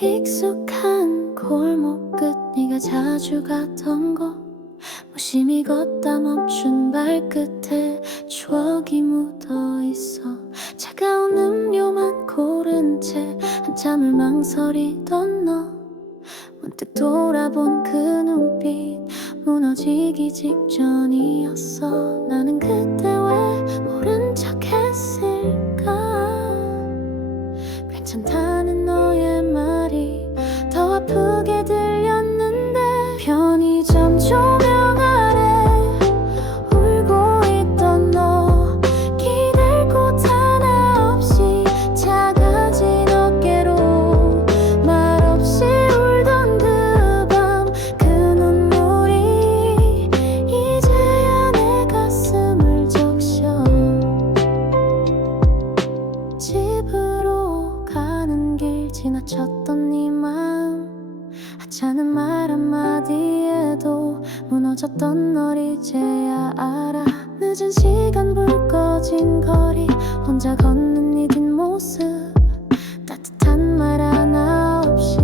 익숙한 골목 끝 네가 자주 가던 곳 무심히 걷다 멈춘 발끝에 추억이 묻어있어. 차가운 음료만 고른 채 한참을 망설이던 너 문득 돌아본 그 눈빛 무너지기 직전이었어. 나는 그때 왜 모른 척 했을까. 괜찮다는 너의 말이 더 아프게 들렸는데 편의점 조명 아래 울고 있던 너 기댈 곳 하나 없이 작아진 어깨로 말없이 울던 그 밤 그 눈물이 이제야 내 가슴을 적셔. 집으로 가는 길 지나쳤던 네 마음 하찮은 말 한마디에도 무너졌던 널 이제야 알아. 늦은 시간 불 꺼진 거리 혼자 걷는 네 뒷모습 따뜻한 말 하나 없이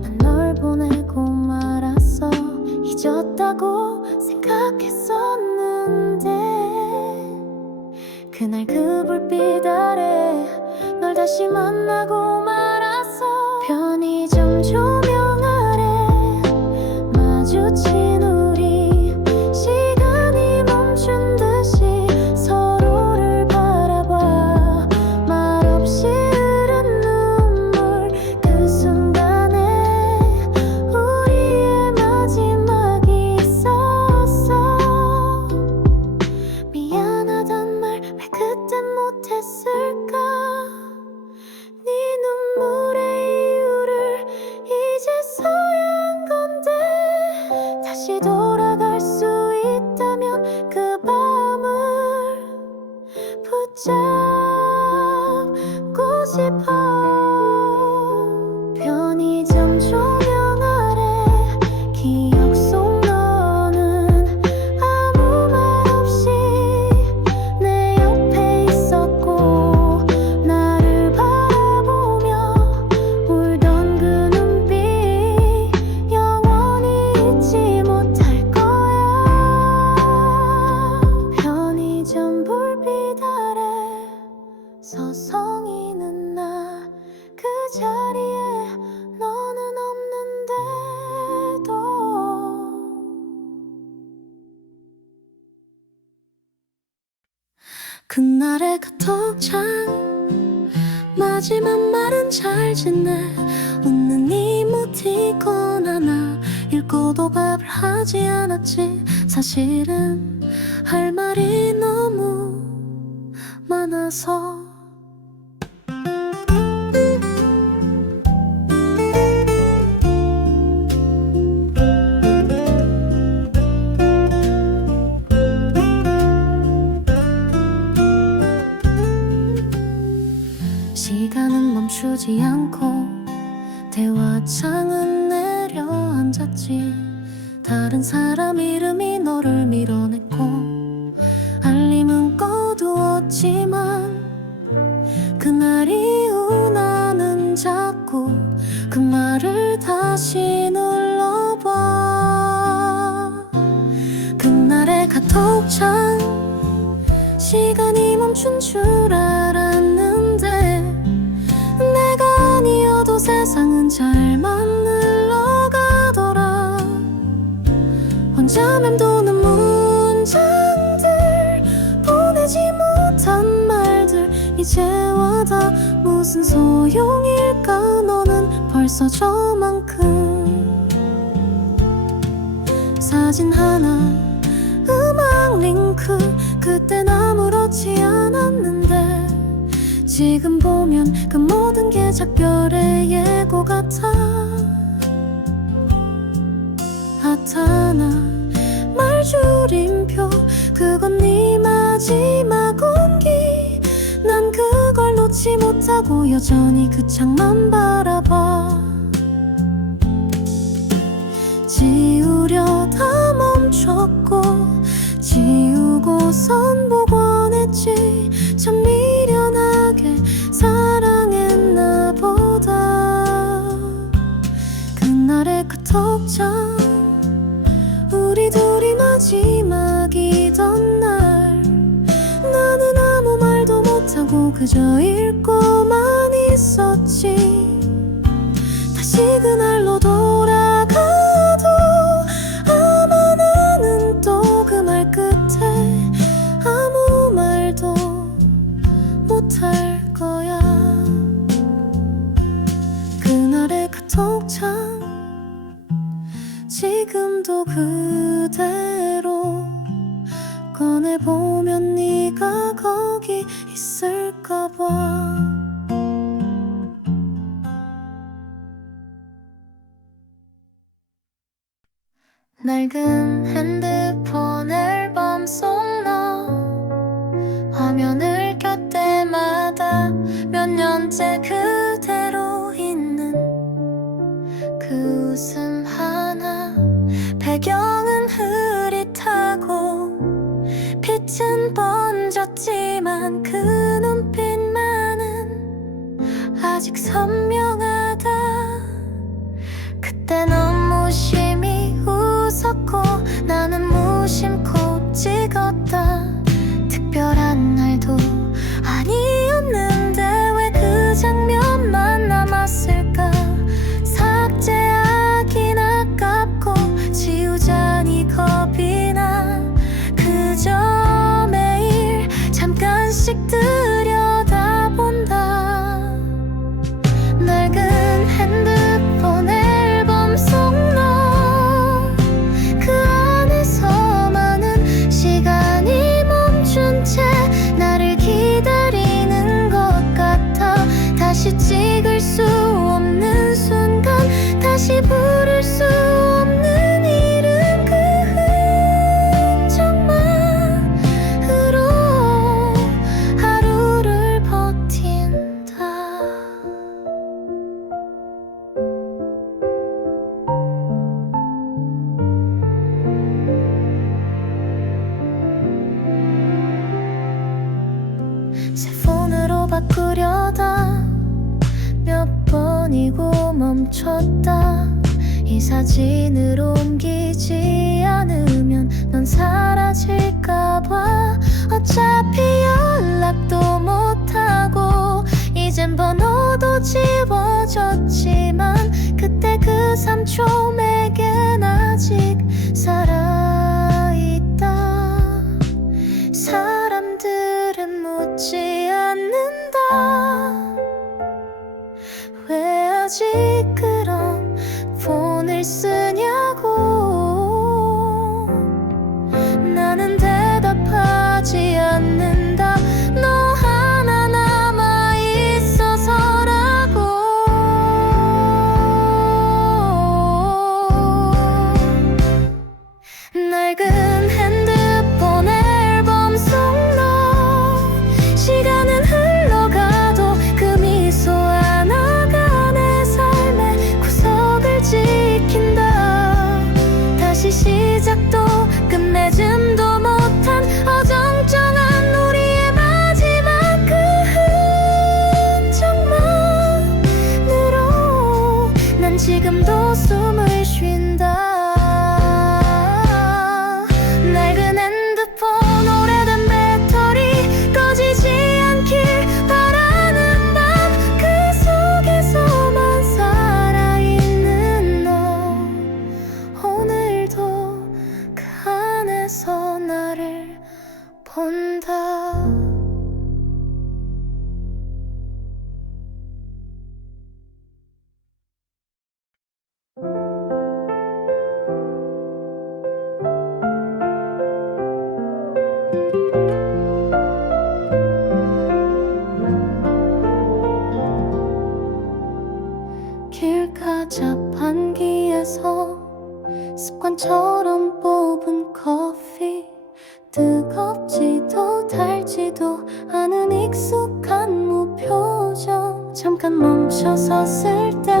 난 널 보내고 말았어. 잊었다고 생각했었는데 그날 그 불빛 아래 널 다시 만나고 말았어. 편의점 조명 아래 마주친 우리 시간이 멈춘 듯이 서로를 바라봐 말없이 흐른 눈물 그 순간에 우리의 마지막이 있었어. 미안하단 말 왜 그땐 못했을까. 네 눈물의 이유를 이제서야 한 건데 다시 돌아갈 수 있다면 그 밤을 붙잡고 싶어. 편의점 조명 아래 기억 속 너는 아무 말 없이 내 옆에 있었고 나를 바라보며 울던 그 눈빛 영원히 잊지 못할 거야. 편의점 불빛 아래 서성이는 나 그 자리에 너는 없는데도 그날의 카톡창 마지막 말은 잘 지내 웃는 이모티콘 하나 읽고도 답을 하지 않았지. 사실은 할 말이 너무 많아서. 시간은 멈추지 않고 대화창은 내려앉았지. 다른 사람 이름이 너를 밀어냈고 알림은 꺼두었지만 그날 이후 나는 자꾸 그 말을 다시 눌러봐. 그날의 카톡창 시간이 멈춘 줄 알았는데 내가 아니어도 세상은 잘만 흘러가더라. 혼자 맴도는 문장들 보내지 못한 말들 이제와 다 무슨 소용일까. 너는 벌써 저만큼 사진 하나 음악 링크 그땐 아무렇지 않았는데 지금 보면 그 모든 게 작별의 예고 같아. 하트하나 말줄임표 그건 네 마지막 온기. 난 그걸 놓지 못하고 여전히 그 창만 바라봐. 지우려다 멈췄고 지우고선 복원했지. 참 미련하게 사랑했나 보다. 참 우리 둘이 마지막이던 날 나는 아무 말도 못하고 그저 읽고만 있었지. 다시 그날로 돌아가도 아마 나는 또 그 말 끝에 아무 말도 못할 거야. 그날의 카톡창 지금도 그대로 꺼내보면 네가 거기 있을까 봐. 낡은 핸드폰 앨범 속 너 화면을 켤 때마다 몇 년째 그대로 있는 그 웃음 하나. 배경은 흐릿하고 빛은 번졌지만 그 눈빛만은 아직 선명하다. 그때 넌 무심히 웃었고 나는 무심코 찍었다. 특별한 날도 아니었는데 왜 그 장면만 남았을까. 삭제하긴 아깝고 지우자니 겁이 나. 그저 매일 잠깐씩 들여다본다. 낡은 핸드폰 앨범 속 너 그 안에서 많은 시간이 멈춘 채 나를 기다리는 것 같아. 다시 찍을 수 없는 순간, 다시 부를 수 없는 이름, 그 흔적만으로 하루를 버틴다. 새 폰으로 바꾸려다 몇 번이고 멈췄다. 이 사진을 옮기지 않으면 넌 사라질까봐 어차피 연락도 못하고 이젠 번호도 지워졌지만 그때 그 3초 내겐 아직 살아있다. 사람들은 묻지 않는다. 왜 아직 그런 폰을 쓰냐고. 나는 대답하지 않는다. 너 하나 남아있어서라고. 낡은 핸드폰 앨범 속 너 시간은 흘러가도 그 미소 하나가 내 삶의 구석을 지킨다. 다시 시작도 끝맺음도 못한 어정쩡한 우리의 마지막 그 흔적만으로 난 지금도 숨을 쉰다. 낡은 핸드폰 오래된 배터리 꺼지지 않길 바라는 밤, 그 속에서만 살아있는 너 오늘도 그 안에서 나를 본다. 길가잡 한기에서 습관처럼 뽑은 커피. 뜨겁지도 달지도 않은 익숙한 무표정. 잠깐 멈춰 섰을 때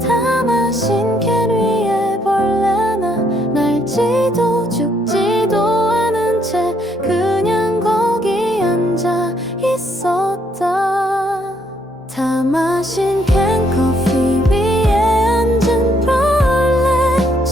다 마신 캔 위에 벌레나 날지도 죽지도 않은 채 그냥 거기 앉아 있었다. 다 마신 캔 커피 위에 앉은 벌레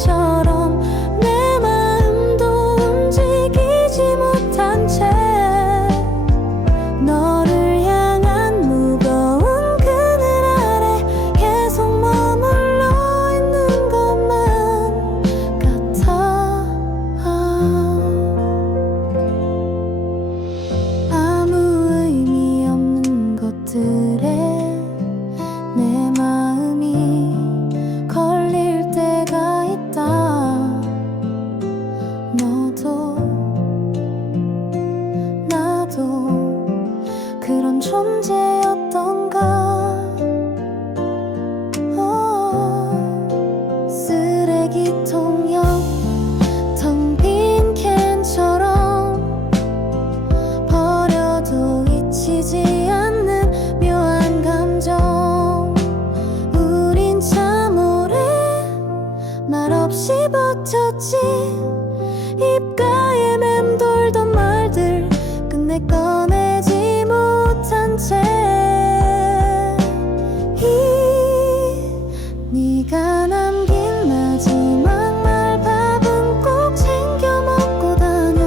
버텼지. 입가에 맴돌던 말들 끝내 꺼내지 못한 채 네가 남긴 마지막 말 밥은 꼭 챙겨 먹고 다녀.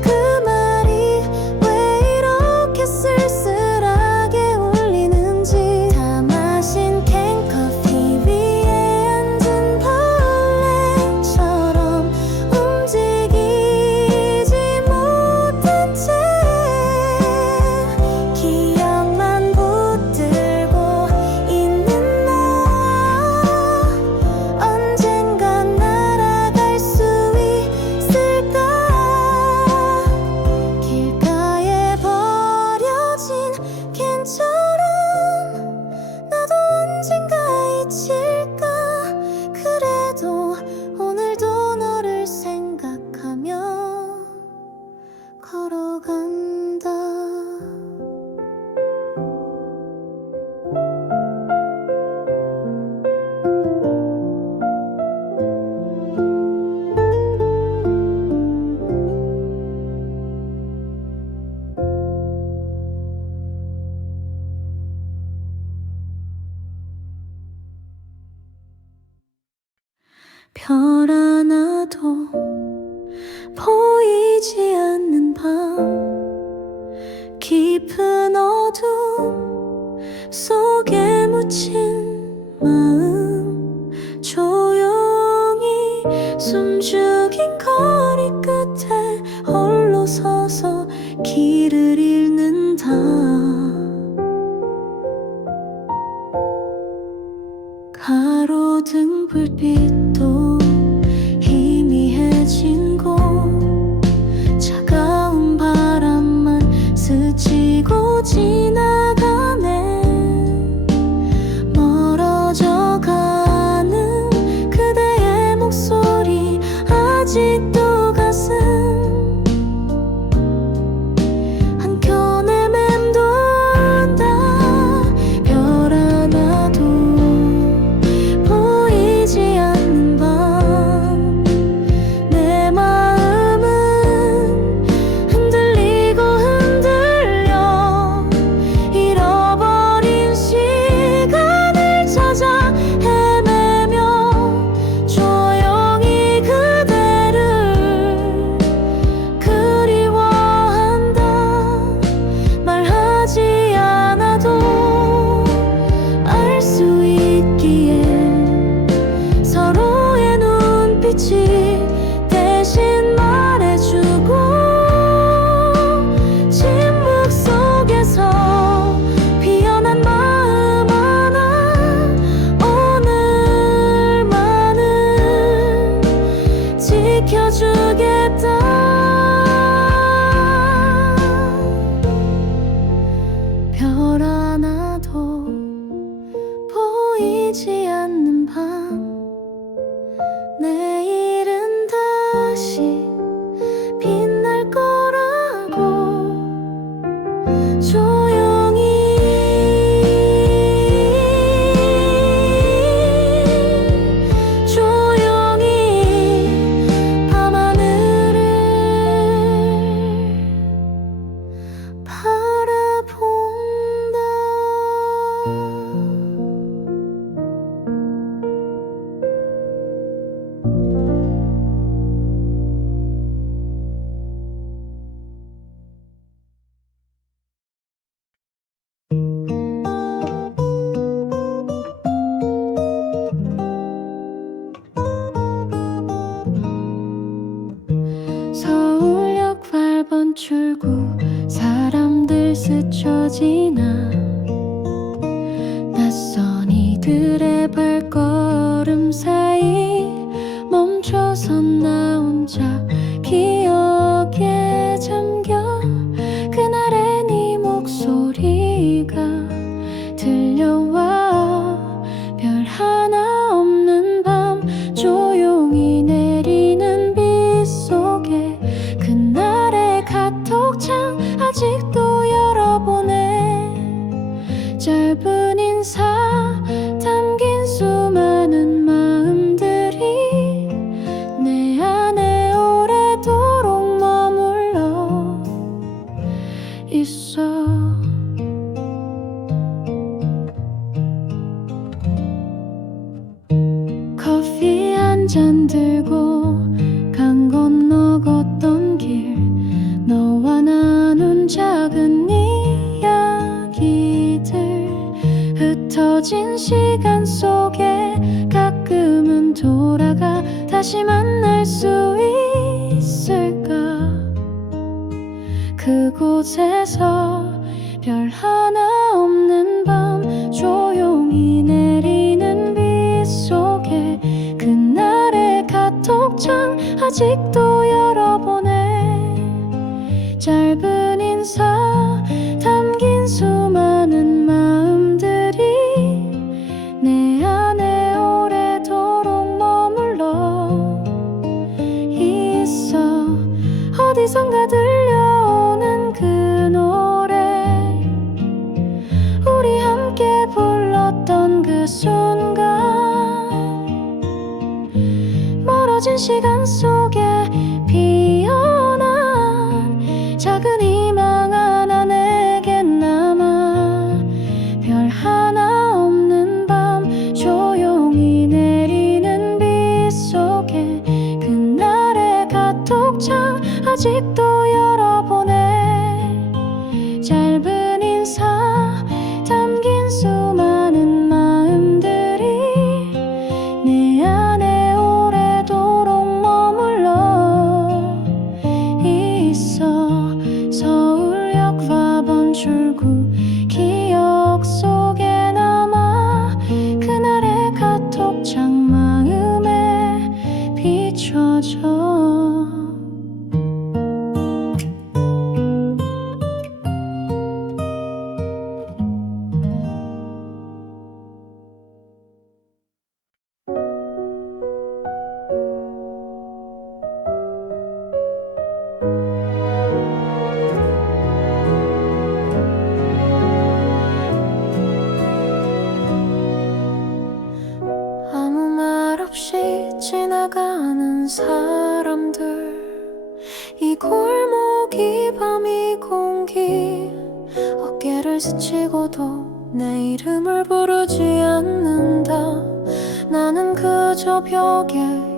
그 말이 왜 이렇게 쓸쓸하게 울리는지. 다 마신 캔커피 위에 앉은 벌레처럼 움직이지 못한 채 기억만 붙들고 있는 너. 언젠간 날아갈 수 있을까. 길가에 버려진 캔처럼 나도 언젠가 잊힐까. 그래도 오늘도 너를 생각하며 걸어간다. 별 하나도 보이지 않는 밤, 깊은 어둠 속에 묻힌 마음. 조용히 숨죽인 거리 끝에 홀로 서서 길을 잃는다. 가로등 불빛도 희미해진 곳, 차가운 바람만 스치고 지나가네. 멀어져가는 그대의 목소리 아직도 가슴 한켠에 맴돈다. 별 하나도 보이지 않는 밤, 내 마음은 흔들리고 흔들려 잃어버린 시간을 찾아 헤매며 조용히 그대를 그리워한다. 말하지 않아도 알 수 있기에 서로의 눈빛이 대신 말해주고, 침묵 속에서 피어난 마음 하나. 오늘만은 지켜주겠다. 별 하나도 보이지 않는 밤, 내일은 다시 빛날 거라고 조용히 밤하늘을 바라본다. 서울역 8번 출구, 사람들 스쳐 지나. 낯선 이들의 발걸음 사이 멈춰선 나 혼자 기억에 잠겨. 그날의 네 목소리가 들려와. 별 하나 없는 밤, 조용히 내리는 빗 속에 그날의 카톡창 아직도 열어보네. 짧은 인사 담긴 수많은 마음들이 살 수 있을까? 그곳에서 별 하나 없는 밤 조용히 내리는 비 속에 그날의 카톡창 아직도 열어보네. 짧은 인사 담긴 수많은 마음들이 내 안에 오래도록 머물러 있어. 어디선가 들려오는 그 노래, 우리 함께 불렀던 그 순간, 멀어진 시간 속에 피어난 작은 희망 하나 내겐 남아. 별 하나 없는 밤 조용히 내리는 비 속에 그날의 카톡창 아직도 열어보네. 짧은 인사 담긴 수많은 마음들이 내 안에 오래도록 머물러 있어. 서울역 4번 출구 기억 속에 남아. 그날의 카톡창 마음에 비춰져. 아무 말 없이 지나가는 사람들, 이 골목 이 밤 이 공기, 어깨를 스치고도 내 이름을 부르지 않는다. 나는 그저 벽에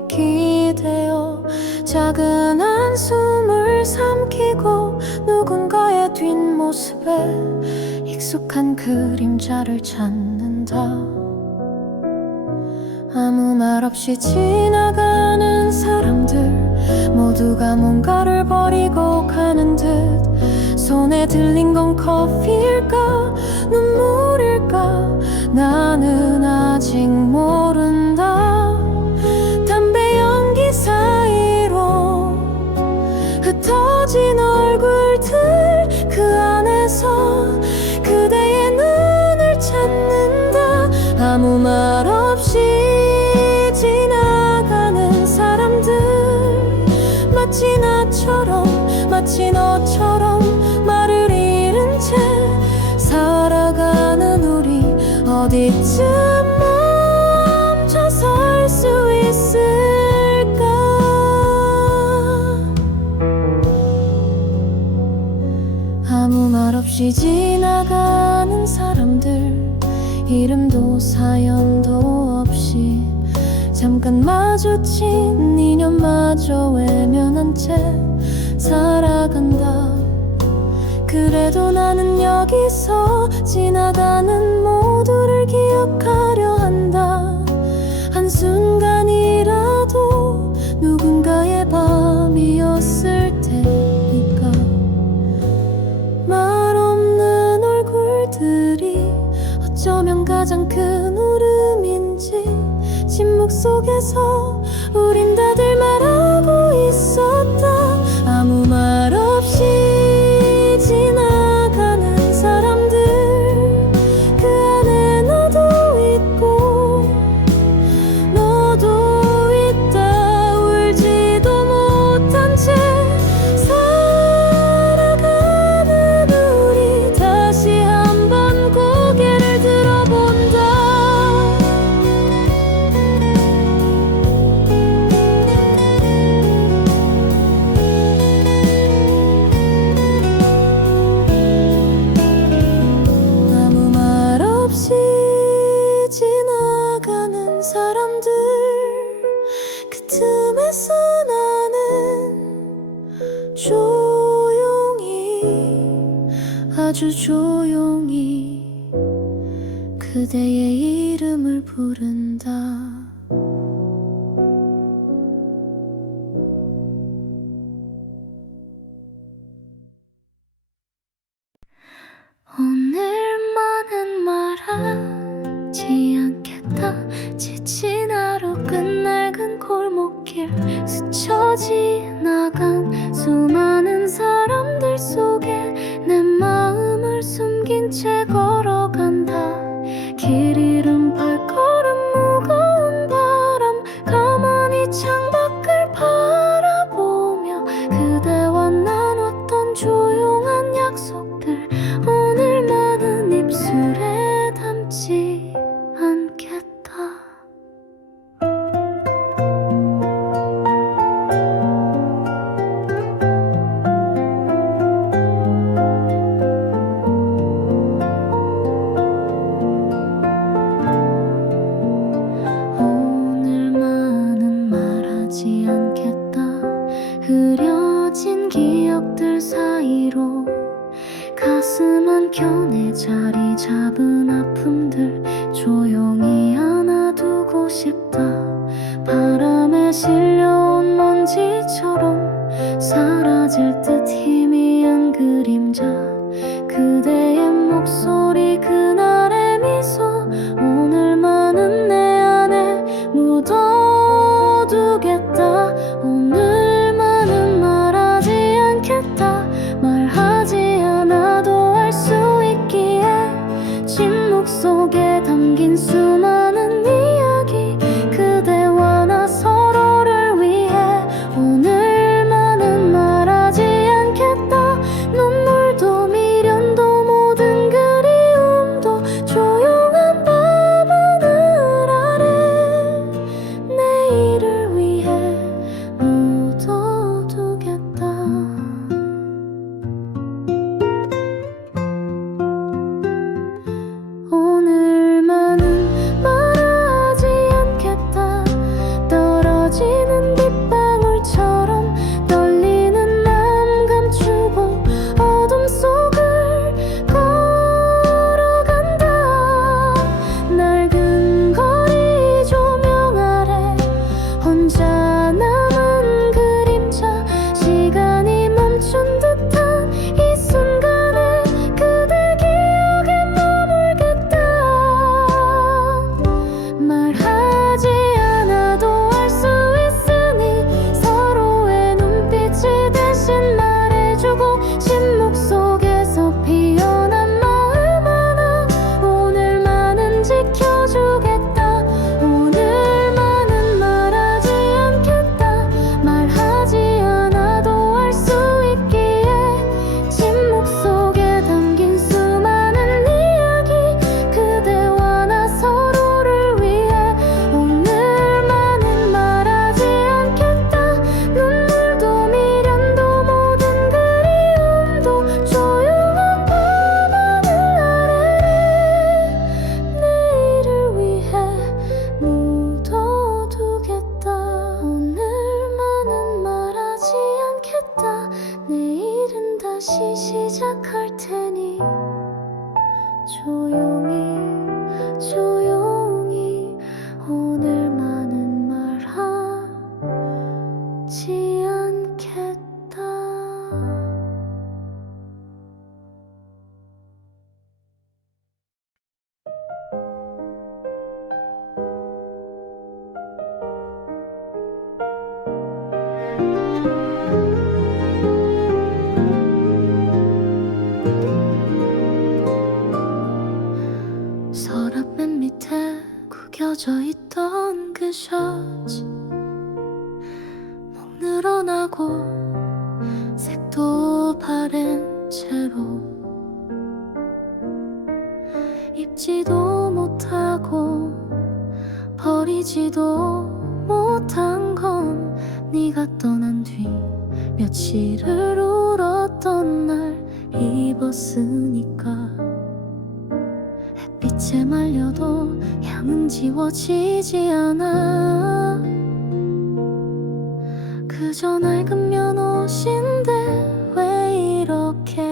기대어 작은 한숨을 삼키고 누군가의 뒷모습에 익숙한 그림자를 찾는다. 아무 말 없이 지나가는 사람들, 모두가 뭔가를 버리고 가는 듯. 손에 들린 건 커피일까 눈물일까 나는 아직 모른다. 담배 연기 사이로 흩어진 얼굴들, 그 안에서 그대의 눈을 찾는다. 아무 말 없이 지나가는 사람들, 마치 나처럼 마치 너처럼 말을 잃은 채 살아가는 우리, 어디쯤 멈춰 설 수 있을까? 아무 말 없이 지나가는 사람들, 이름도 사연도 없이 잠깐 마주친 인연마저 외면한 채 살아간다. 그래도 나는 여기서 지나가는 모두를 기억하려 한다. 한순간이라도 누군가의 밤이었을 테니까. 말 없는 얼굴들이 어쩌면 가장 큰 울음인지, 침묵 속에서 우린 다들 말하고 있었다. 아무 말 없이 지나가는 사람들, 그 안에 너도 있고 너도 있다. 울지도 못한 채 살아가는 우리, 다시 한번 고개를 들어본다. 지나가는 사람들, 그 틈에서 나는 조용히 아주 조용히 그대의 이름을 부른다. 스쳐 지나간 수많은 사람들 속에 내 마음을 숨긴 채 걸어간다. 길 잃은 발걸음 무거운 바람 가만히 창밖을 바라보며 그대와 나눴던 조용한 약속들 오늘만은 입술에 담지 않겠다. 오늘만은 말하지 않겠다. 흐려진 기억들 사이로 가슴 한켠에 자리 잡은 아픔들 조용히 안아두고 싶다. 바람에 실려온 먼지처럼 사라질 듯 희미한 그림자 그대의 목소리 그날의 미소 오늘만은 내 안에 묻어두겠다. 오늘만은 말하지 않겠다. 말하지 않아도 알 수 있기에 침묵 속에 담긴 수많은 이야기 그대와 나 서로를 위해 오늘만은 말하지 않겠다. 눈물도 미련도 모든 그리움도 조용한 밤하늘 아래 내일을 위해 묻어두겠다. 오늘만은 말하지 않겠다. 떨어지는 빗방울처럼 떨리는 맘 감추고 어둠 속을 걸어간다. 낡은 거리 조명 아래 혼자 남은 그림자 시간이 멈춘 듯한 이 순간에 그대 기억에 머물겠다. 말하지 않아도 알 수 있으니 서로의 눈빛이 대신 말해주고 침묵 속에서 피어난 마음 하나 오늘만은 지켜주겠다. 오늘만은 말하지 않겠다. 말하지 않아도 알 수 있기에 침묵 속에 담긴 수많은 이야기 그대와 나 서로를 위해 오늘만은 말하지 않겠다. 눈물도 미련도 모든 그리움도 조용한 밤하늘 아래 내일을 위해 묻어두겠다. 오늘만은 말하지 않겠다. 내일은 다시 시작할 테니 조용히 조용히 오늘만은 말하지 않겠다. 서랍 맨 밑에 구겨져 있던 그 셔츠 목 늘어나고 색도 바랜 채로 입지도 못하고 버리지도 못한 건 네가 떠난 뒤 며칠을 울었던 날 입었으니까. 햇빛에 말려도 향은 지워지지 않아. 그저 낡은 면옷인데 왜 이렇게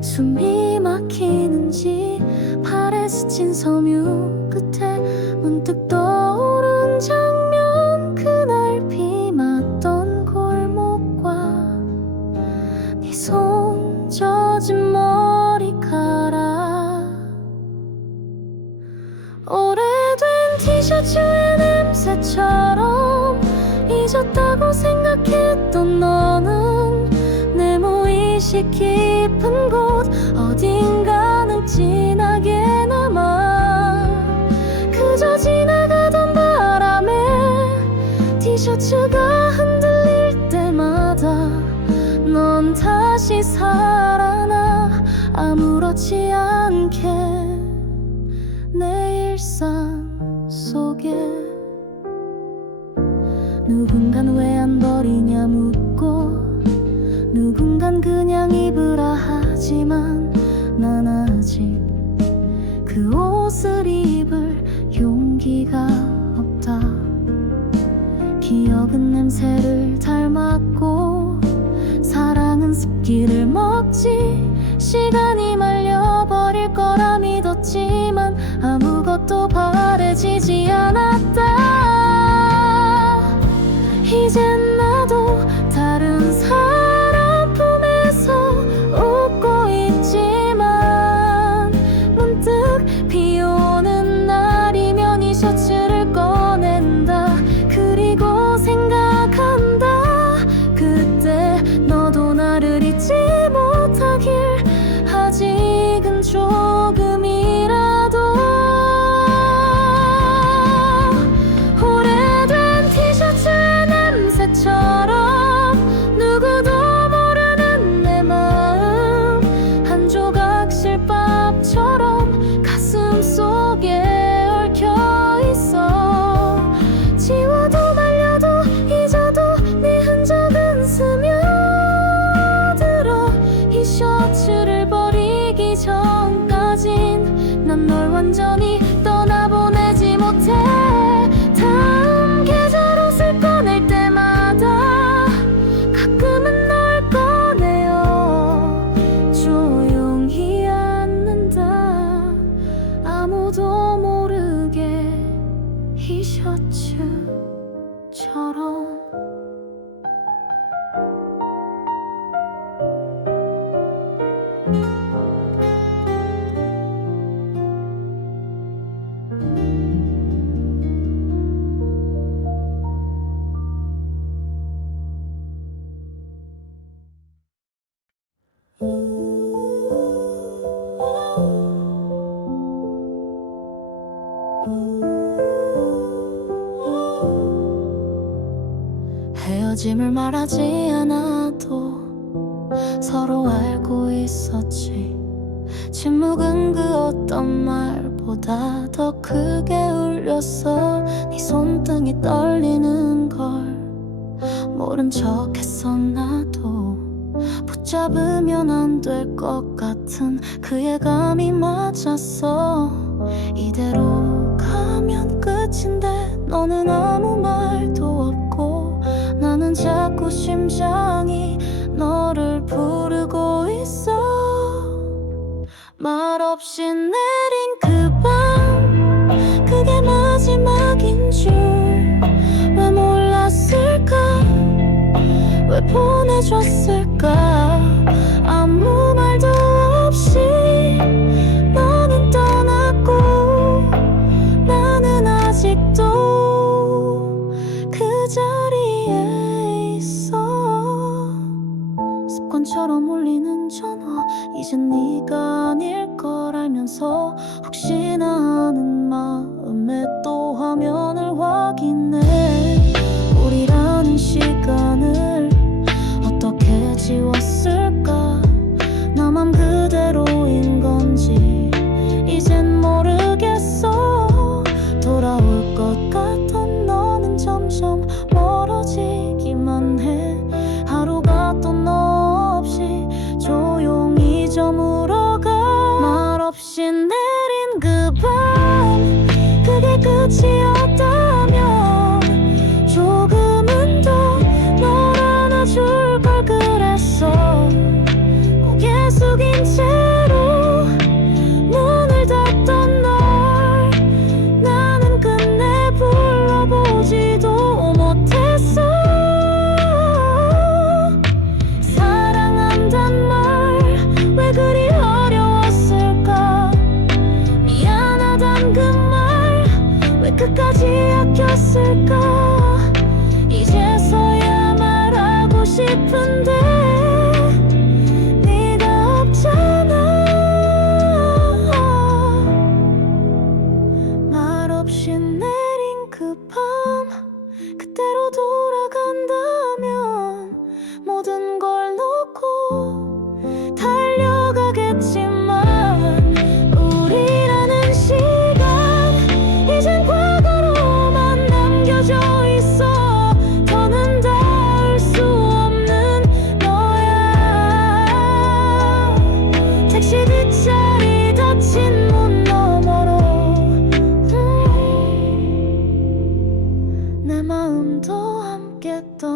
숨이 막히는지 팔에 스친 섬유 끝에 문득 떠오른 장면 그날 비 맞던 골목과 네 손 젖은 머리카락 오래된 티셔츠의 냄새처럼 잊었다 라고 생각했던 너는 내 무의식 깊은 곳 어딘가는 진하게 남아. 그저 지나가던 바람에 티셔츠가 흔들릴 때마다 넌 다시 살아나 아무렇지 않게 내 일상 속에. 누군간 왜 안 버리냐 묻고 누군간 그냥 입으라 하지만 난 아직 그 옷을 입을 용기가 없다. 기억은 냄새를 닮았고 사랑은 습기를 먹지. 시간이 말려버릴 거라 믿었지만 아무것도 바래지지 않았다. 이젠 나도 다른 사람 품에서 웃고 있지만 문득 비 오는 날이면 이 셔츠를 꺼낸다. 그리고 생각한다. 그때 너도 나를 잊지 못하길 아직은 조금이라도. 오래된 티셔츠의 냄새처럼 누구도 모르는 내 마음 한 조각 실밥처럼 가슴 속에 얽혀 있어. 지워도 말려도 잊어도 네 흔적은 스며들어. 이 셔츠를 버리기 전까진 난 널 완전히 떠나보내지 못해. 다음 계절 옷을 꺼낼 때마다 가끔은 널 꺼내어 조용히 앉는다. 아무도 모르게 이 셔츠처럼. 헤어짐을 말하지 않아도 서로 알고 있었지. 침묵은 그 어떤 말보다 더 크게 울렸어. 네 손등이 떨리는 걸 모른 척 했었나도 붙잡으면 안 될 것 같은 그 예감이 맞았어. 이대로 가면 끝인데 너는 아무 말도 없고 나는 자꾸 심장이 너를 부르고 있어. 말없이 내린 그 밤 그게 마지막인 줄 왜 몰랐을까. 왜 보내줬을까. 아무 말도 없이 너는 떠났고 나는 아직도 그 자리에 있어. 습관처럼 울리는 전화 이젠 네가 아닐 걸 알면서 혹시나 하는 마음에 또 화면을 확인해. 우리라는 시간을 어떻게 지웠을까. 나만 그대로인 건지 이젠 모르겠어. 돌아올 것 같던 너는 점점 멀어지기만 해. 하루가 또 너 없이 조용히 저물어가. 말없이 내린 그 밤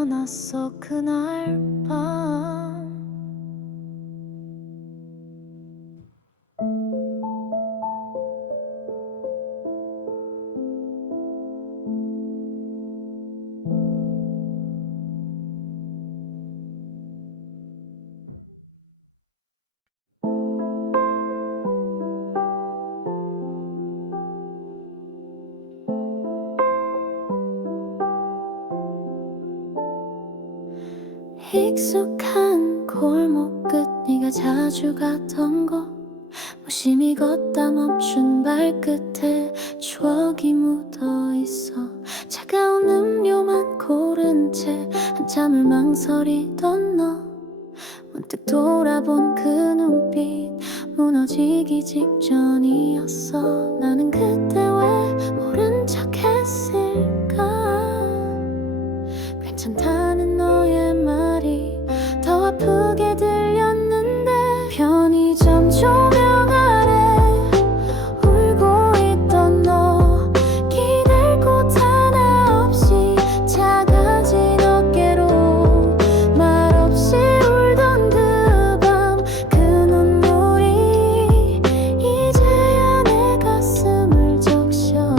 만났어 그날 밤. 익숙한 골목 끝 네가 자주 갔던 곳, 무심히 걷다 멈춘 발끝에 추억이 묻어있어. 차가운 음료만 고른 채 한참을 망설이던 너, 문득 돌아본 그 눈빛 무너지기 직전이었어. 나는 그때 왜 모른 척 했을까? 괜찮다는 너의 말이 더 아프게 들렸는데, 편의점 조명 아래 울고 있던 너, 기댈 곳 하나 없이 작아진 어깨로 말없이 울던 그 밤, 그 눈물이 이제야 내 가슴을 적셔.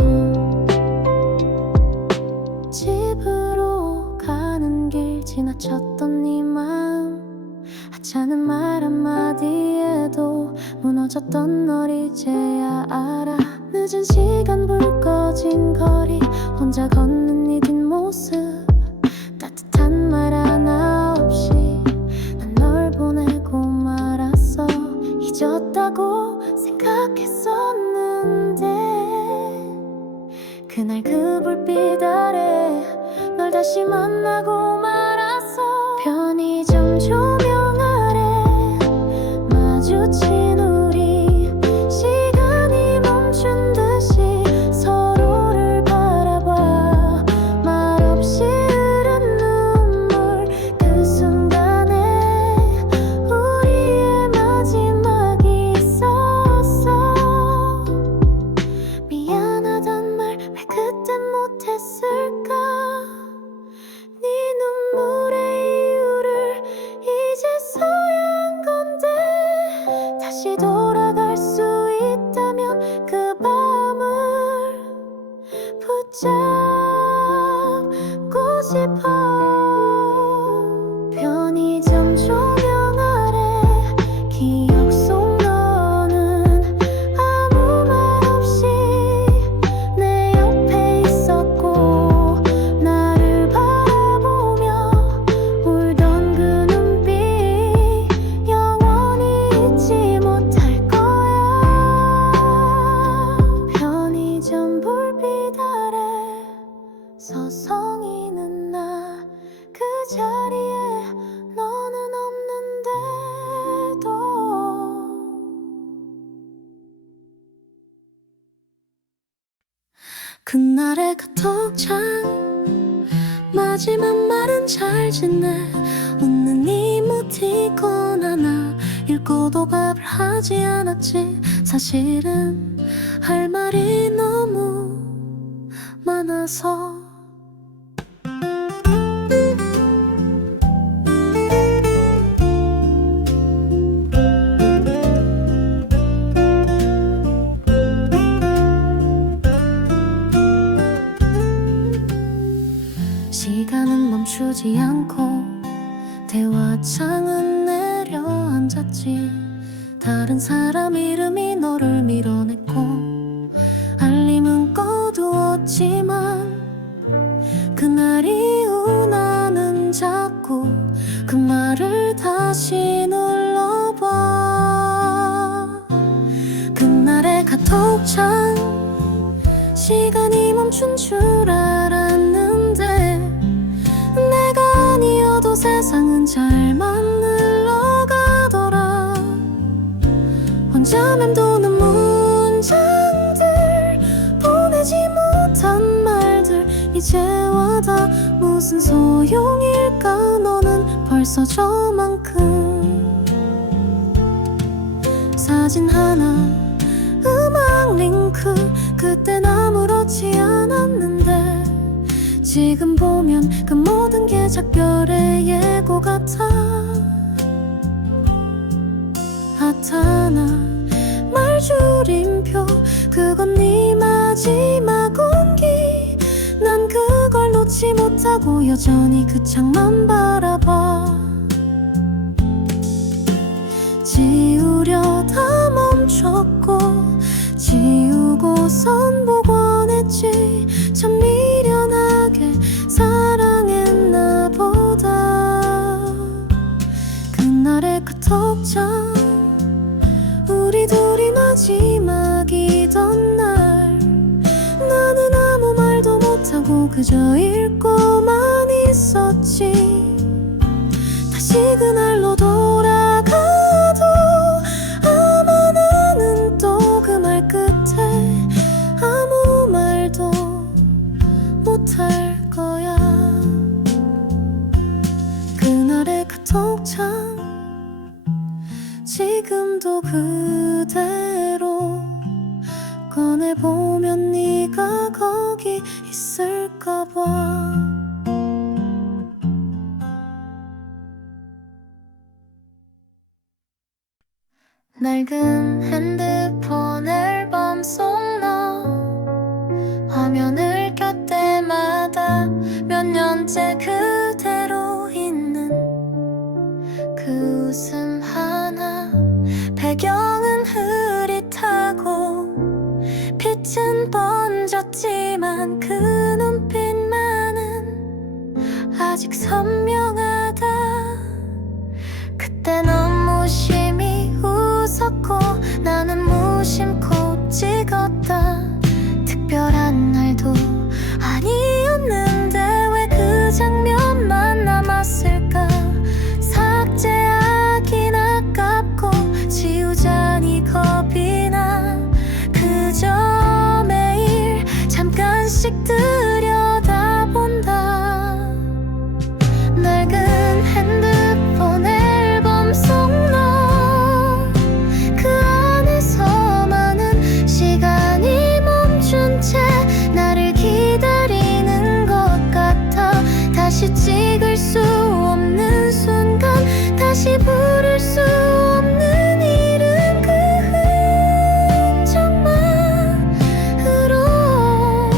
집으로 가는 길 지나쳤던 네 마음, 하찮은 말 한마디에도 무너졌던 널 이제야 알아. 늦은 시간 불 꺼진 거리 혼자 걷는 네 뒷모습, 따뜻한 말 하나 없이 난 널 보내고 말았어. 잊었다고 생각했었는데 그날 그 불빛 아래 널 다시 만나고 말았어. 편의점 조명 아래 마주친 우리, 시간이 멈춘 듯이 서로를 바라봐. 말없이 흐른 눈물, 그 순간에 우리의 마지막이 있었어. 미안하단 말 왜 그땐 못했을까? 네 눈물의 이유를 이제서야 한 건데, 다시 돌아갈 수 있다면 그 밤을 붙잡고 싶어. 편의점 조명 아래 기억 속 너는 아무 말 없이 내 옆에 있었고, 나를 바라보며 울던 그 눈빛 영원히 잊지 못할 거야. 편의점 불빛 아래 서성이는 나, 그 자리에 너는 없는데도. 그날의 카톡창 마지막 말은 잘 지내, 웃는 이모티콘 하나 읽고도 답을 하지 않았지. 사실은 할 말이 너무 많아서. 시간은 멈추지 않고 대화창은 내려앉았지. 다른 사람 이름이 너를 밀어냈고 알림은 꺼두었지만, 그날 이후 나는 자꾸 그 말을 다시 눌러봐. 그날의 카톡창, 시간이 멈춘 줄 알았는데 내가 아니어도 세상은 잘만 흘러가더라. 혼자 맴도는 문장들, 보내지 못한 말들, 이제 와다 무슨 소용일까? 너는 벌써 저만큼. 사진 하나, 음악 링크, 그땐 아무렇지 않았는데 지금 보면 그 모든 게 작별의 예고 같아. 아타나 말줄임표, 그건 네 마지막 온기. 난 그걸 놓지 못하고 여전히 그 창만 바라봐. 지우려다 멈췄고 지우고선 복원했지. 참 미련하게 사랑했나 보다. 그날의 카톡창, 우리 둘이 마지막이던 날, 나는 아무 말도 못하고 그저 읽고만 있었지. 다시 그날로 돌아가도 아마 나는 또 그 말 끝에 아무 말도 못할 거야. 그날의 카톡창 지금도 그대로 꺼내보면 네가 거기 있을까 봐. 낡은 핸드폰 앨범 속 너 화면을 켤 때마다 몇 년째 그대로 있는 그 웃음 하나. 배경은 흐릿하고 빛은 번졌지만 그 눈빛만은 아직 선명하다. 그때 넌 무심히 웃었고 나는 무심코 찍었다. 특별한 날도 아니었는데 왜 그 장면만 남았을까. 삭제하긴 아깝고 지우자니 겁이 나. 그저 매일 잠깐씩 들여다본다. 낡은 핸드폰 앨범 속 너, 그 안에서 많은 시간이 멈춘 채 나를 기다리는 것 같아. 다시 찍을 수 없는 순간, 다시 부를 수 없는 이름, 그 흔적만으로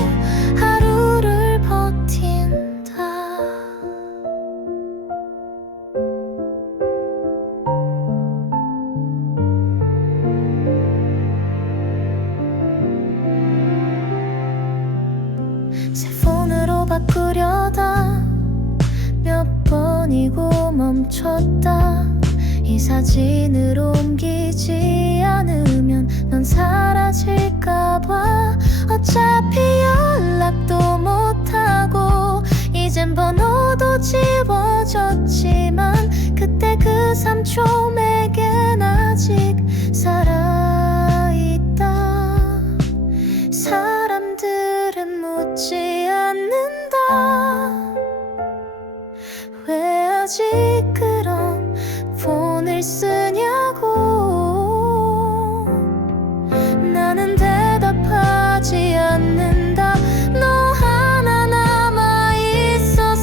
하루를 버틴다. 새 폰으로 바꾸려다 몇 번이고 멈췄다. 이 사진을 옮기지 않으면 넌 사라질까봐. 어차피 연락도 못하고 이젠 번호도 지워졌지만 그때 그 3초 내겐 아직 살아있다. 사람들은 묻지 않는다. 왜 아직 그런 폰을 쓰냐고. 나는 대답하지 않는다. 너 하나 남아있어서라고.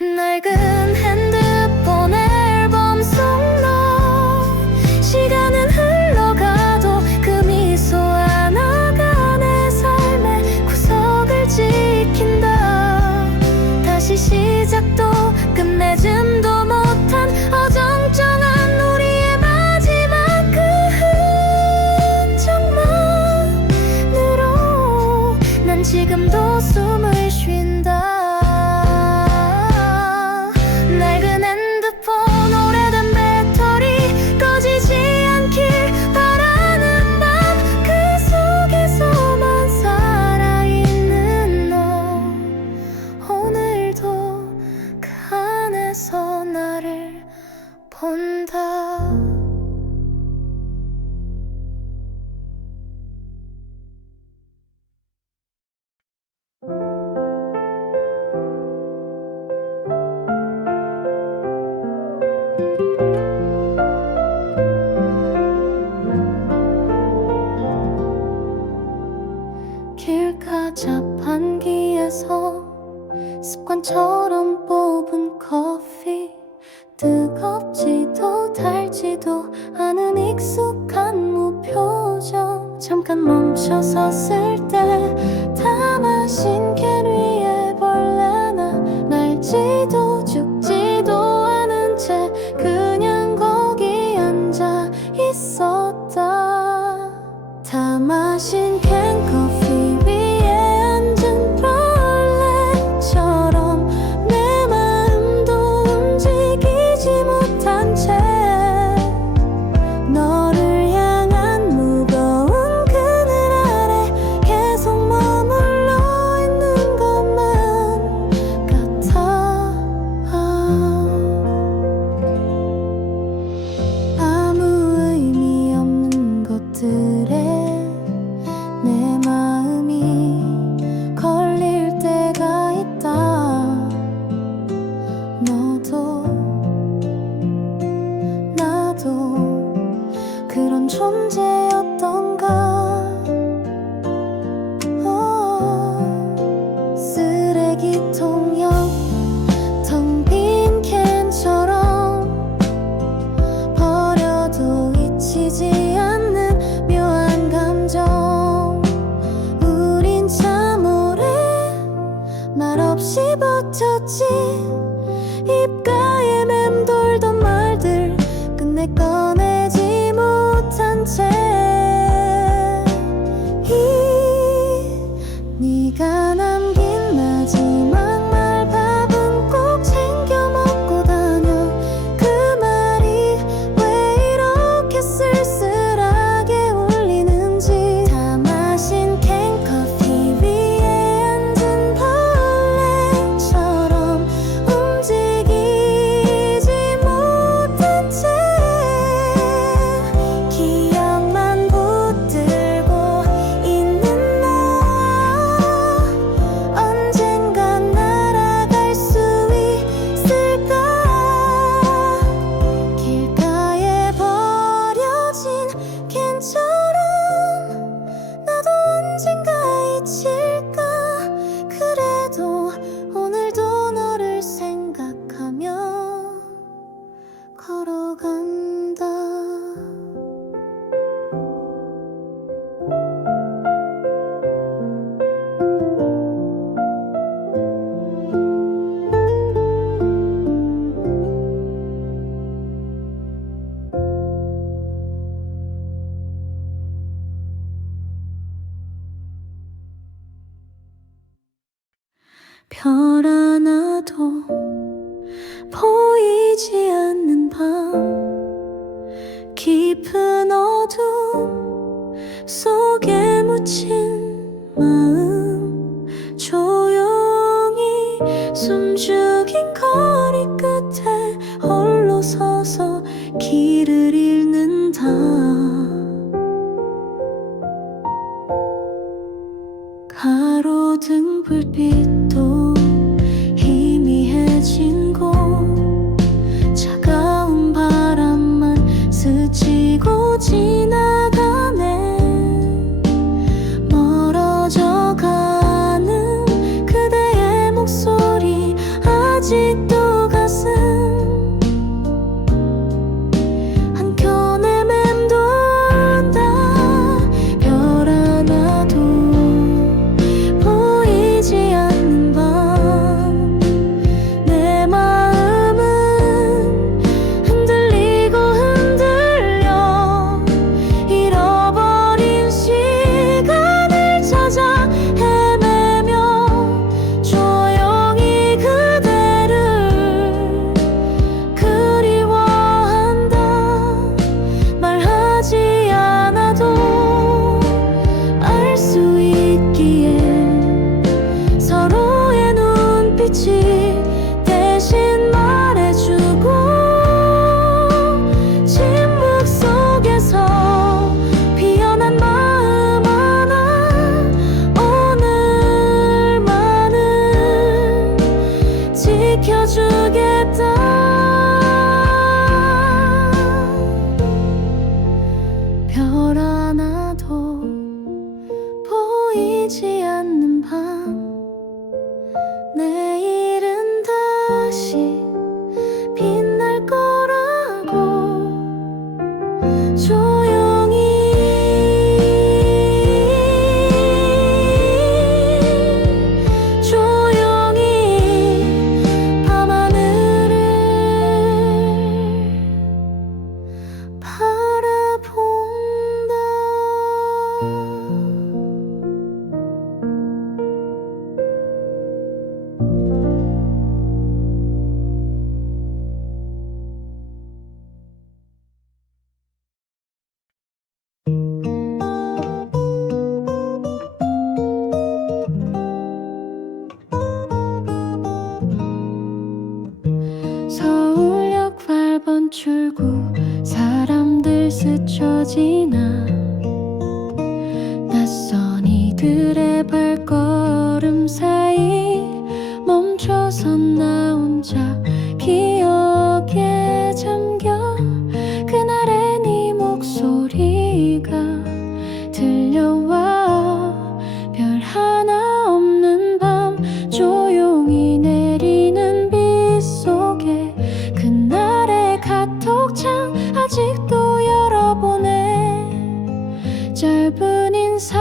낡은 핸드폰 앨범 속 너, 시간은 흘러가도 그 미소 하나가 내 삶의 구석을 지킨다. 다시 시작도 끝맺음도 못한 어정쩡한 우리의 마지막 그 흔적만으로 난 지금도 숨을 쉰다. 낡은 핸드폰 오래된 배터리 꺼지지 않길 바라는 밤, 그 속에서만 살아있는 너, 오늘도 그 안에서 나를 본다. 길가 자판기에서 습관처럼 뽑은 커피, 뜨겁지도 달지도 않은 익숙한 무표정. 잠깐 멈춰 섰을 때 다 마신 캔 위에 벌레나 날지도 죽지도 않은 채 그냥 거기 앉아 있었다. 다 마신 캔 커피 위에 앉은 벌레처럼 내 마음도 움직이지 못한 채 너를 향한 무거운 그늘 아래 계속 머물러 있는 것만 같아. 아무 의미 없는 것들에 내 마음이 걸릴 때가 있다. 너도 나도 그런 존재였던가. 쓰레기통 옆 텅 빈 캔처럼 버려도 잊히지 않는 묘한 감정. 우린 참 오래 말없이 버텼지. 입가에 맴돌던 말들 끝내 꺼내지 못한 채 네가 남긴 마지막 말밥은 꼭 챙겨 먹고 다녀. 그 말이 왜 이렇게 쓸쓸하게 울리는지. 다 마신 캔 커피 위에 앉은 벌레처럼 움직이지 못한 채 기억만 붙들고 있는 나. 언젠간 날아갈 수 있을까. 길가에 버려진 캔처럼 나도 언젠가 잊힐까. 그래도 오늘도 너를 생각하며 걸어간다. 별 하나도 보이지 않는 밤, 깊은 어둠 속에 묻힌 마음. 조용히 숨죽인 거리 끝에 홀로 서서 길을 잃는다. 가로등 불빛도 희미해진 곳, 차가운 바람만 스치고 지나가네. 멀어져가는 그대의 목소리 아직도 가슴 한켠에 맴돈다. 별 하나도 보이지 않는 밤, 내 마음은 흔들리고 흔들려 보이지 않는 밤 내일은 다시 빛날 거라고 조용히 밤하늘을 바라본다. 서울역 8번 출구 사람들 스쳐 지나 낯선 이들의 발걸음 사이 멈춰선 나 혼자 기억에 잠겨 그날의 네 목소리가 들려와 별 하나 없는 밤 조용히 내리는 비 속에 그날의 카톡창 아직도 열어보네. 짧은 인사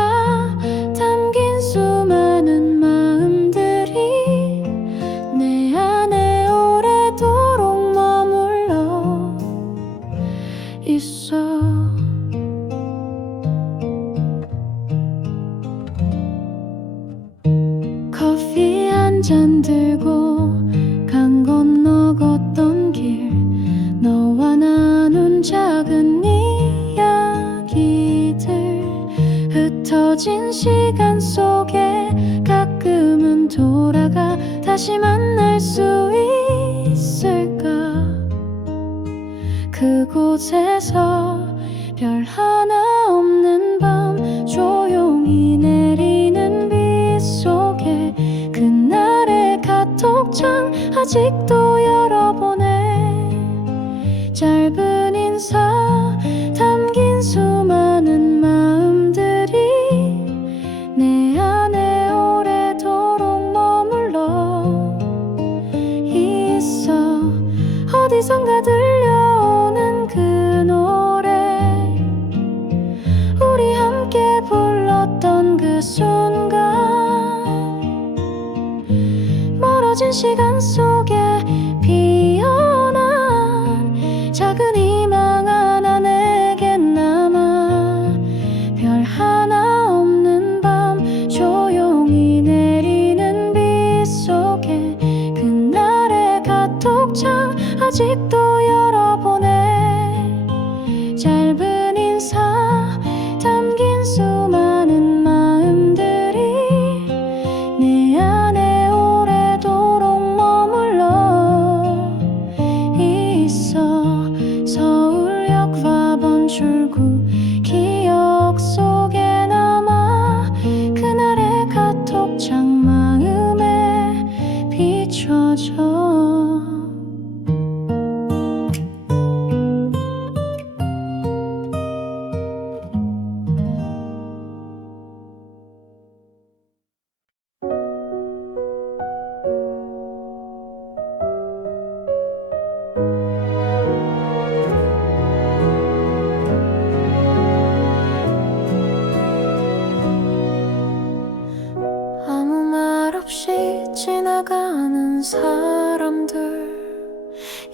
담긴 수많은 마음들이 내 안에 오래도록 머물러 있어. 커피 한 잔 들고 강 건너 걷던 길 너와 나눈 작은 이야기들 흩어진 시간 속에 가끔은 돌아가 다시 만날 수 있을까. 그곳에서 별 하나 없는 밤 조용히 내리는 비 속에 그날의 카톡창 아직도 열어보네. 짧은 인사 담긴 수많은 마음들이 내 안에 오래도록 머물러 있어. 어디선가 들려오는 그 노래 우리 함께 불렀던 그 순간 멀어진 시간 속에 피어난 작은 희망 하나 내겐 남아. 별 하나 없는 밤 조용히 내리는 비 속에 그날의 카톡창 아직도 열어보네. 짧은 인사 담긴 수많은 마음들이 내 안에 오래도록 머물러 있어. 서울역 4번 출구 기억 속에 남아 그날의 카톡창 마음에 비춰져. 아무 말 없이 지나가는 사람들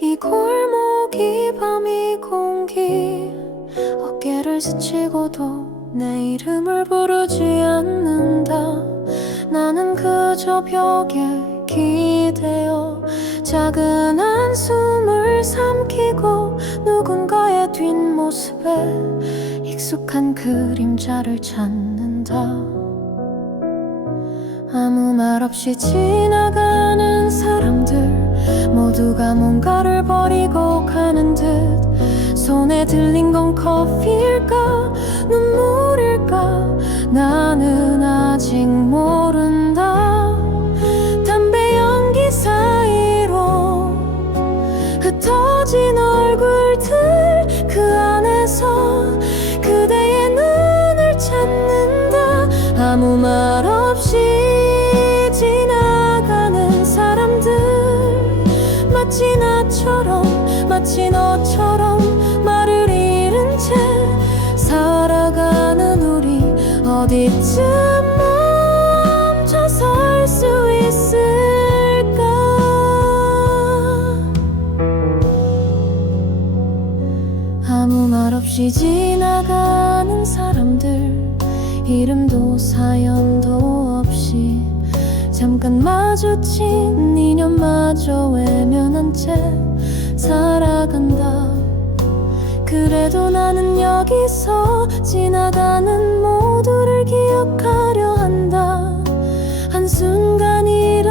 이 골목 이 밤 이 공기 어깨를 스치고도 내 이름을 부르지 않는다. 나는 그저 벽에 기대어 작은 한숨을 삼키고 누군가의 뒷모습에 익숙한 그림자를 찾는다. 아무 말 없이 지나가는 사람들 모두가 뭔가를 버리고 가는 듯 손에 들린 건 커피일까 눈물일까 나는 아직 모른다. 담배 연기 사이로 흩어진 얼굴들 그 안에서 그대의 눈을 찾는다. 아무 말 없이 지나가는 사람들, 마치 너처럼 말을 잃은 채 살아가는 우리, 어디쯤 멈춰 설 수 있을까? 아무 말 없이 지나가는 사람들, 이름도 사연도 없이 잠깐 마주친 인연마저 외면한 채 살아간다. 그래도 나는 여기서 지나가는 모두를 기억하려 한다. 한순간이라도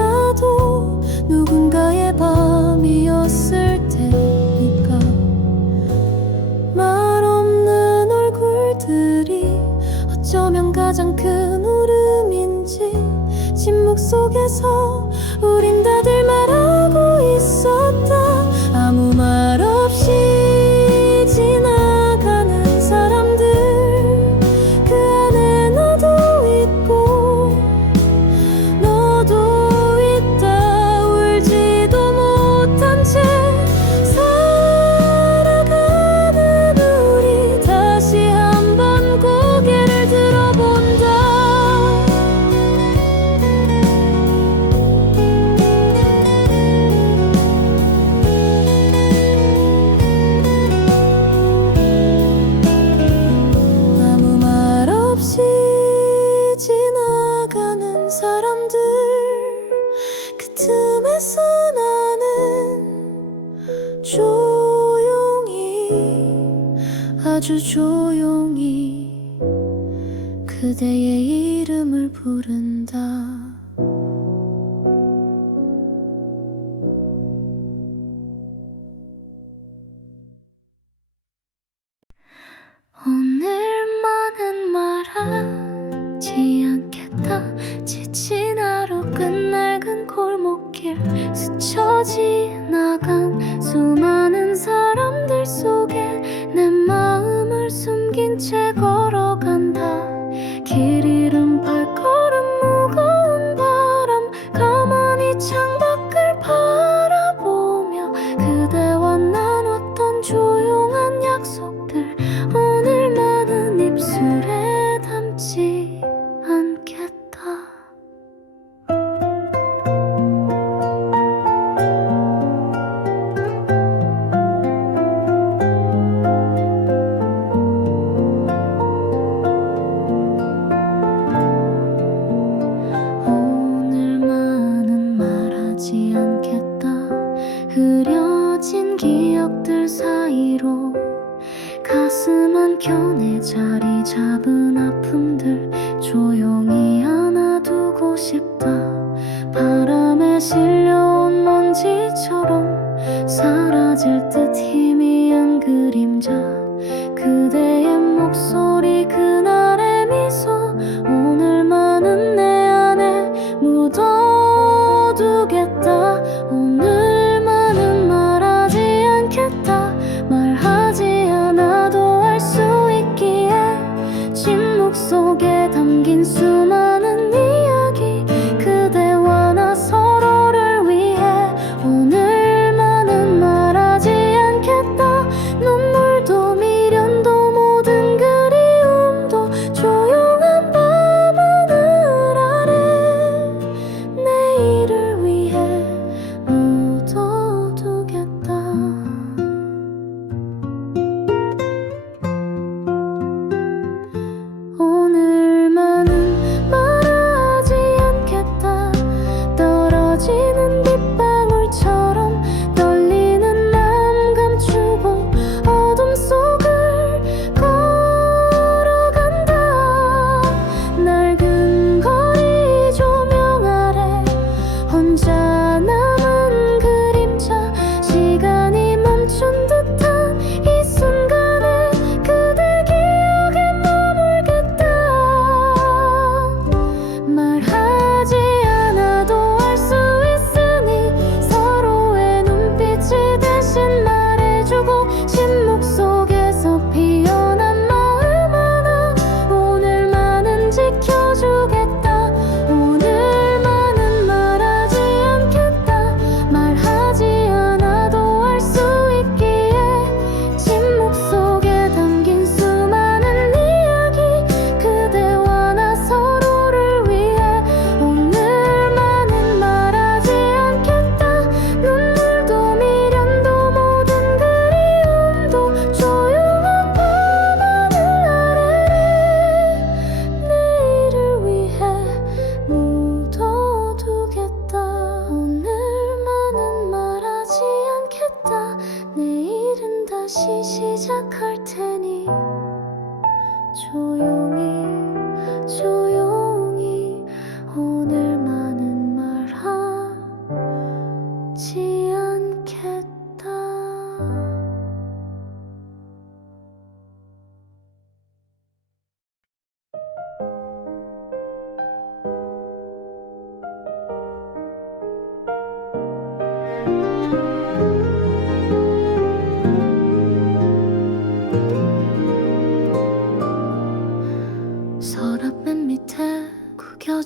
누군가의 밤이었을 테니까. 말 없는 얼굴들이 어쩌면 가장 큰 울음인지, 침묵 속에서 우린 다들 말하고 있었다. 아무 말 없이 지나가는 사람들, 그 안에 나도 있고 너도 있다. 울지도 못한 채 살아가는 우리, 다시 한번 고개를 들어본다. 아무 말 없이 지나가는 사람들, 그 틈에서 나는 조용히, 아주 조용히 그대의 이름을 부른다. 오늘만은 말하지 않겠다. 지친 하루 끝낡은 골목길 스쳐 지나간 수많은 사람들 속에 내 마음을 숨긴 채 걸어간다. 길 잃은 발걸음, 무거운 바람, 가만히 창밖을 바라보며 그대와 나눴던 조용한 약속들, 오늘만은 입술에 담지 않겠다. 오늘만은 말하지 않겠다. 흐려진 기억들 사이로 가슴 한켠에 자리 잡은 아픔들 조용히 안아두고 싶다. 바람에 실려온 먼지처럼 사라질 듯 희미한 그림자, 그대의 목소리, 그날의 미소, 오늘만은 내 안에 묻어두겠다. 오늘만은 말하지 않겠다. 말하지 않아도 알 수 있기에 침묵 속에 담긴 수많은 이야기, 그대와 나 서로를 위해 오늘만은 말하지 않겠다. 눈물도 미련도 모든 그리움도 조용한 밤하늘 아래 내일을 위해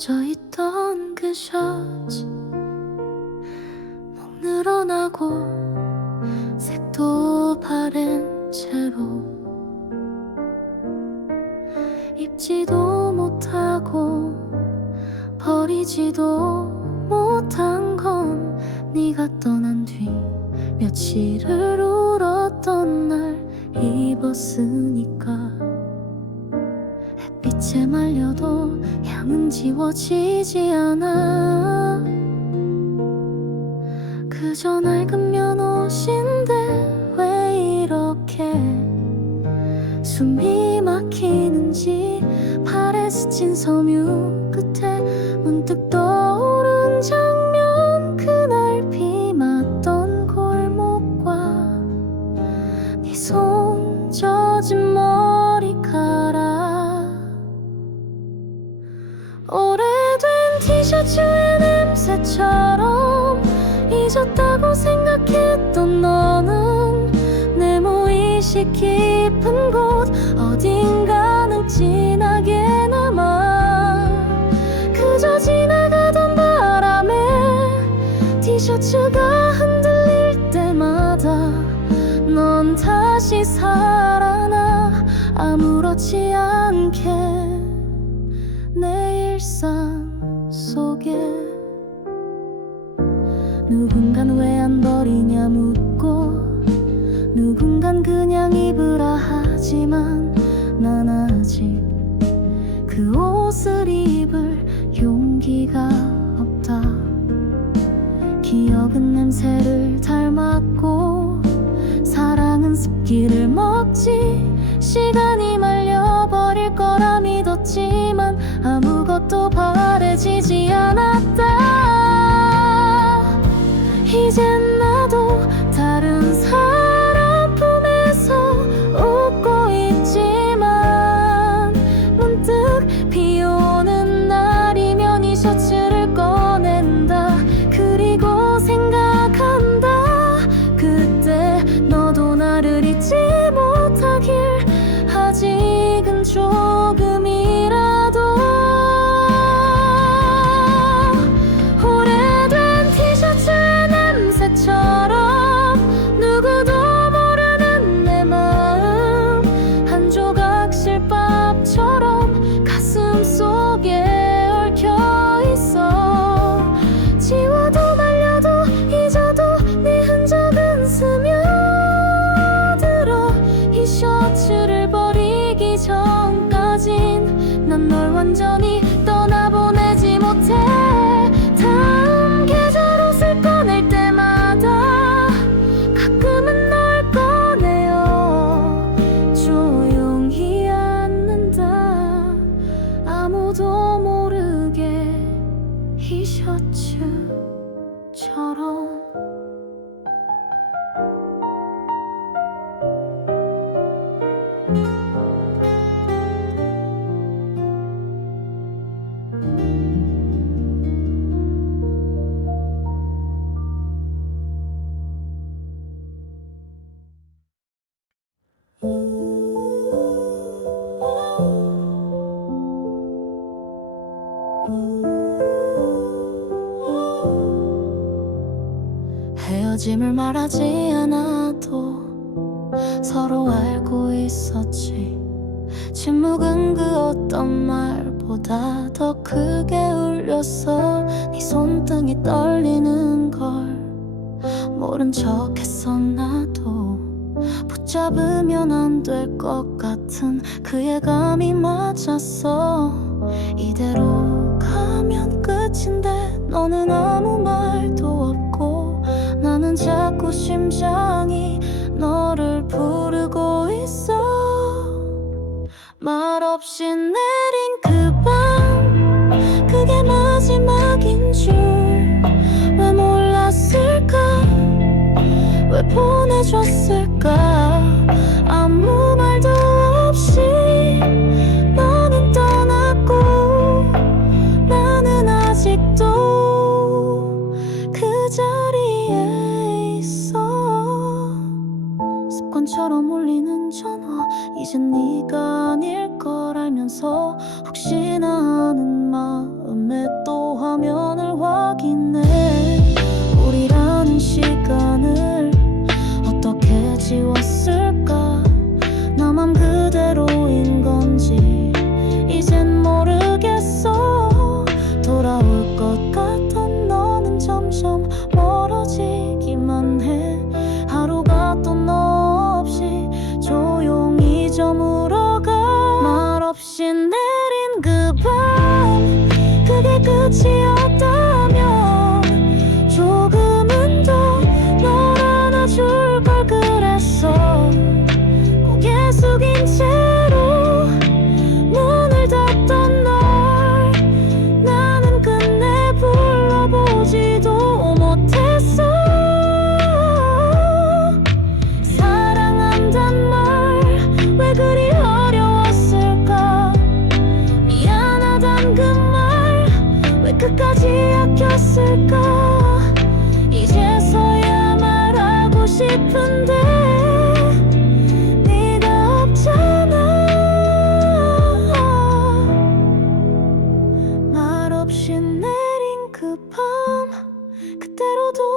젖어있던 그 셔츠 목 늘어나고 색도 바랜 채로 입지도 못하고 버리지도 못한 건 네가 떠난 뒤 며칠을 울었던 날 입었으니까. 햇빛에 말려도 향은 지워지지 않아. 그저 낡은 면옷인데 왜 이렇게 숨이 막히는지. 팔에 스친 섬유 끝에 문득 떠오른 장면. 그날 비 맞던 골목과 네 손 젖은 머리카락. 오래된 티셔츠의 냄새처럼 잊었다고 생각했던 너는 내 무의식 깊은 곳 어딘가는 진하게 남아. 그저 지나가던 바람에 티셔츠가 흔들릴 때마다 넌 다시 살아나. 아무렇지 않게 내 일상 속에. 누군간 왜 안 버리냐 묻고 누군간 그냥 입으라 하지만 난 아직 그 옷을 입을 용기가 없다. 기억은 냄새를 닮았고 사랑은 습기를 먹지. 시간이 말려버릴 거라 믿었지만 아무것도 바래지지 않았다. 이젠 나도 다른 사람 품에서 웃고 있지만 문득 비 오는 날이면 이 셔츠를 꺼낸다. 그리고 생각한다. 그때 너도 나를 잊지 못하길. 아직은 조금이라도. 오래된 티셔츠의 냄새처럼 누구도 모르는 내 마음 한 조각 실밥처럼 가슴 속에 얽혀있어. 지워도 말려도 잊어도 네 흔적은 스며들어. 이 셔츠를 버리기 전까진 난 널 완전히 떠나보내지 못해. 다음 계절 옷을 꺼낼 때마다 가끔은 널 꺼내어 조용히 앉는다. 아무도 모르게 이 셔츠처럼. 헤어짐을 말하지 않아도 서로 알고 있었지. 침묵은 그 어떤 말보다 더 크게 울렸어. 네 손등이 떨리는 걸 모른 척 했었나도. 붙잡으면 안 될 것 같은 그 예감이 맞았어. 이대로 가면 끝인데 너는 아무 말도 없고 나는 자꾸 심장이 너를 부르고 있어. 말없이 내린 그 밤 그게 마지막인 줄 왜 몰랐을까. 왜 보내줬을까. 아무 말도 없이 너는 떠났고 나는 아직도 그 자리에 있어. 습관처럼 울리는 전화 이젠 네가 아닐 걸 알면서 혹시나 하는 마음에 않았을까 이제서야 말하고 싶은데 네가 없잖아 말 없이 내린 그 밤 그때로도